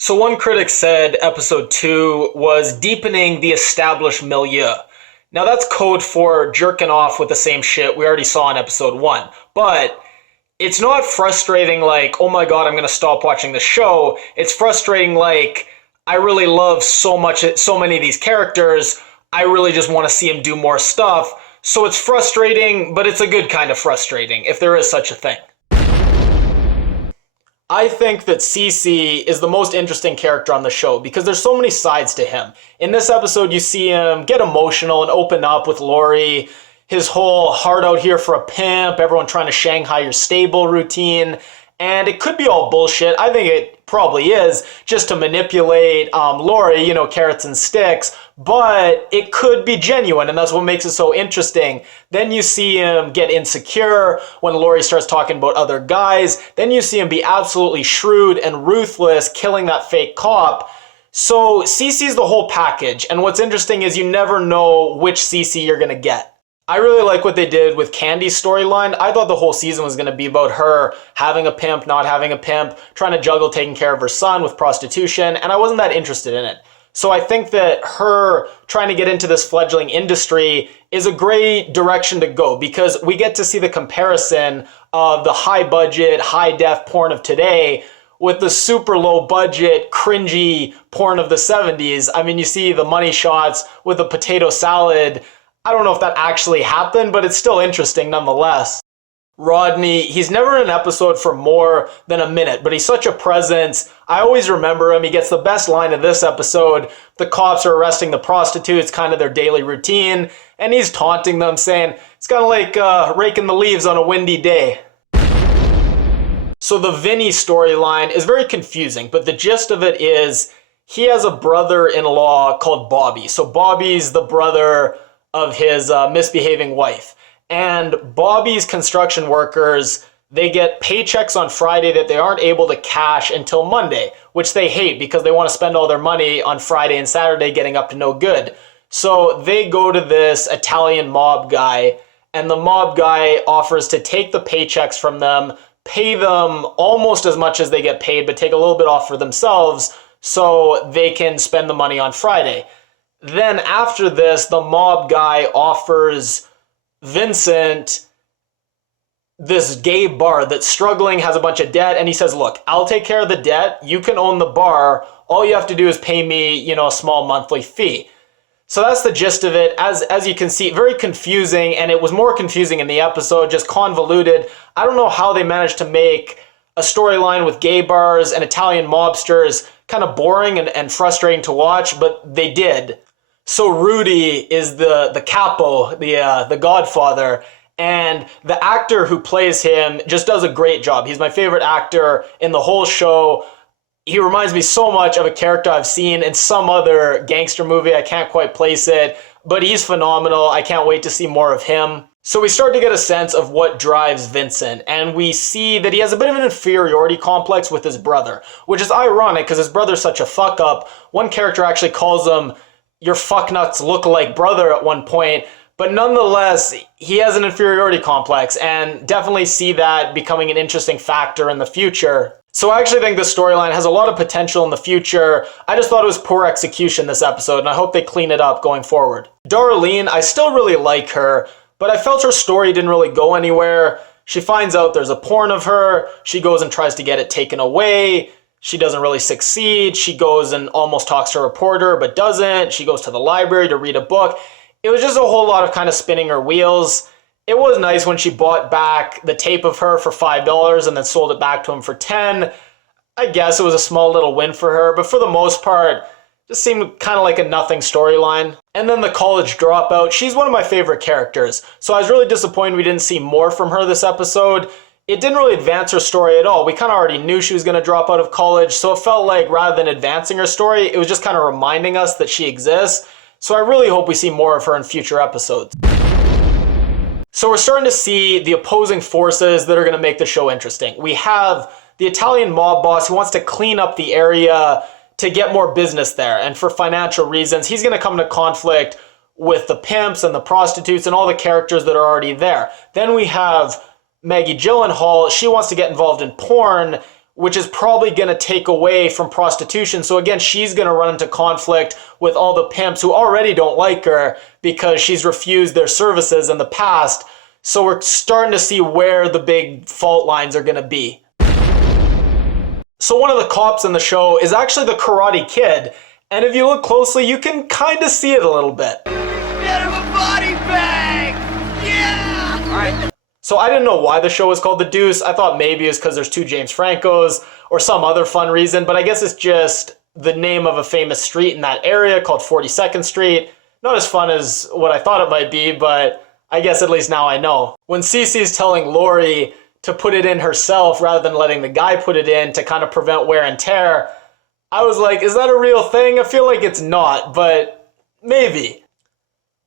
So one critic said episode 2 was deepening the established milieu. Now that's code for jerking off with the same shit we already saw in episode 1. But it's not frustrating like, oh my god, I'm gonna stop watching the show. It's frustrating like, I really love so many of these characters. I really just want to see him do more stuff. So it's frustrating, but it's a good kind of frustrating, if there is such a thing. I think that Cece is the most interesting character on the show because there's so many sides to him. In this episode, you see him get emotional and open up with Lori, his whole heart out here for a pimp, everyone trying to Shanghai your stable routine, and it could be all bullshit. I think it probably is, just to manipulate Lori, carrots and sticks, but it could be genuine, and that's what makes it so interesting. Then you see him get insecure when Lori starts talking about other guys. Then you see him be absolutely shrewd and ruthless, killing that fake cop. So Cece's the whole package, and what's interesting is you never know which Cece you're gonna get. I really like what they did with Candy's storyline. I thought the whole season was going to be about her having a pimp, not having a pimp, trying to juggle taking care of her son with prostitution, and I wasn't that interested in it. So I think that her trying to get into this fledgling industry is a great direction to go because we get to see the comparison of the high budget, high def porn of today with the super low budget, cringy porn of the 70s. I mean, you see the money shots with the potato salad. I don't know if that actually happened, but it's still interesting nonetheless. Rodney, he's never in an episode for more than a minute, but he's such a presence. I always remember him. He gets the best line of this episode. The cops are arresting the prostitutes, kind of their daily routine, and he's taunting them, saying, it's kind of like raking the leaves on a windy day. So the Vinny storyline is very confusing, but the gist of it is he has a brother-in-law called Bobby. So Bobby's the brother of his misbehaving wife. And Bobby's construction workers, they get paychecks on Friday that they aren't able to cash until Monday, which they hate because they want to spend all their money on Friday and Saturday getting up to no good. So they go to this Italian mob guy, and the mob guy offers to take the paychecks from them, pay them almost as much as they get paid, but take a little bit off for themselves so they can spend the money on Friday. Then after this, the mob guy offers Vincent this gay bar that's struggling, has a bunch of debt, and he says, look, I'll take care of the debt, you can own the bar, all you have to do is pay me, a small monthly fee. So that's the gist of it. As you can see, very confusing, and it was more confusing in the episode, just convoluted. I don't know how they managed to make a storyline with gay bars and Italian mobsters kind of boring and frustrating to watch, but they did. So Rudy is the capo, the godfather, and the actor who plays him just does a great job. He's my favorite actor in the whole show. He reminds me so much of a character I've seen in some other gangster movie. I can't quite place it, but he's phenomenal. I can't wait to see more of him. So we start to get a sense of what drives Vincent, and we see that he has a bit of an inferiority complex with his brother, which is ironic because his brother's such a fuck up. One character actually calls him your fucknuts look-alike brother at one point, but nonetheless, he has an inferiority complex and definitely see that becoming an interesting factor in the future. So I actually think this storyline has a lot of potential in the future. I just thought it was poor execution this episode, and I hope they clean it up going forward. Darlene, I still really like her, but I felt her story didn't really go anywhere. She finds out there's a porn of her, she goes and tries to get it taken away, she doesn't really succeed, she goes and almost talks to a reporter but doesn't, she goes to the library to read a book. It was just a whole lot of kind of spinning her wheels. It was nice when she bought back the tape of her for $5 and then sold it back to him for $10. I guess it was a small little win for her, but for the most part, just seemed kind of like a nothing storyline. And then the college dropout, she's one of my favorite characters, so I was really disappointed we didn't see more from her this episode. It didn't really advance her story at all. We kind of already knew she was going to drop out of college, so it felt like rather than advancing her story, it was just kind of reminding us that she exists. So I really hope we see more of her in future episodes. So we're starting to see the opposing forces that are going to make the show interesting. We have the Italian mob boss who wants to clean up the area to get more business there. And for financial reasons, he's going to come into conflict with the pimps and the prostitutes and all the characters that are already there. Then we have Maggie Gyllenhaal. She wants to get involved in porn which is probably going to take away from prostitution. So again, she's going to run into conflict with all the pimps who already don't like her because she's refused their services in the past. So we're starting to see where the big fault lines are going to be. So one of the cops in the show is actually the Karate Kid. And if you look closely, you can kind of see it a little bit. Get him a body bag! Yeah! All right. So I didn't know why the show was called The Deuce. I thought maybe it's because there's 2 James Francos or some other fun reason, but I guess it's just the name of a famous street in that area called 42nd Street. Not as fun as what I thought it might be, but I guess at least now I know. When Cece's telling Lori to put it in herself rather than letting the guy put it in to kind of prevent wear and tear, I was like, is that a real thing? I feel like it's not, but maybe.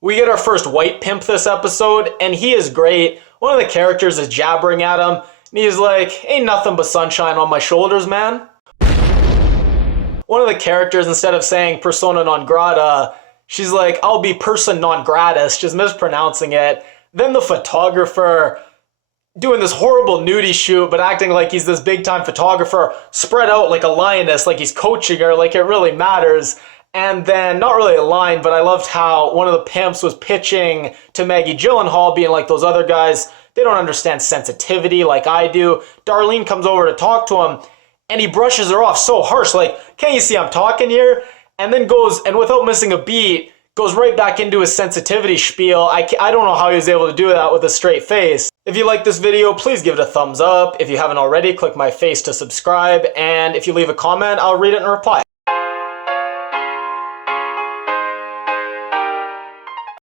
We get our first white pimp this episode, and he is great. One of the characters is jabbering at him, and he's like, ain't nothing but sunshine on my shoulders, man. One of the characters, instead of saying persona non grata, she's like, I'll be person non gratis, just mispronouncing it. Then the photographer, doing this horrible nudie shoot, but acting like he's this big time photographer, spread out like a lioness, like he's coaching her, like it really matters. And then, not really a line, but I loved how one of the pimps was pitching to Maggie Gyllenhaal, being like, those other guys, they don't understand sensitivity like I do. Darlene comes over to talk to him, and he brushes her off so harsh, like, can't you see I'm talking here? And then goes, and without missing a beat, goes right back into his sensitivity spiel. I don't know how he was able to do that with a straight face. If you like this video, please give it a thumbs up. If you haven't already, click my face to subscribe. And if you leave a comment, I'll read it and reply.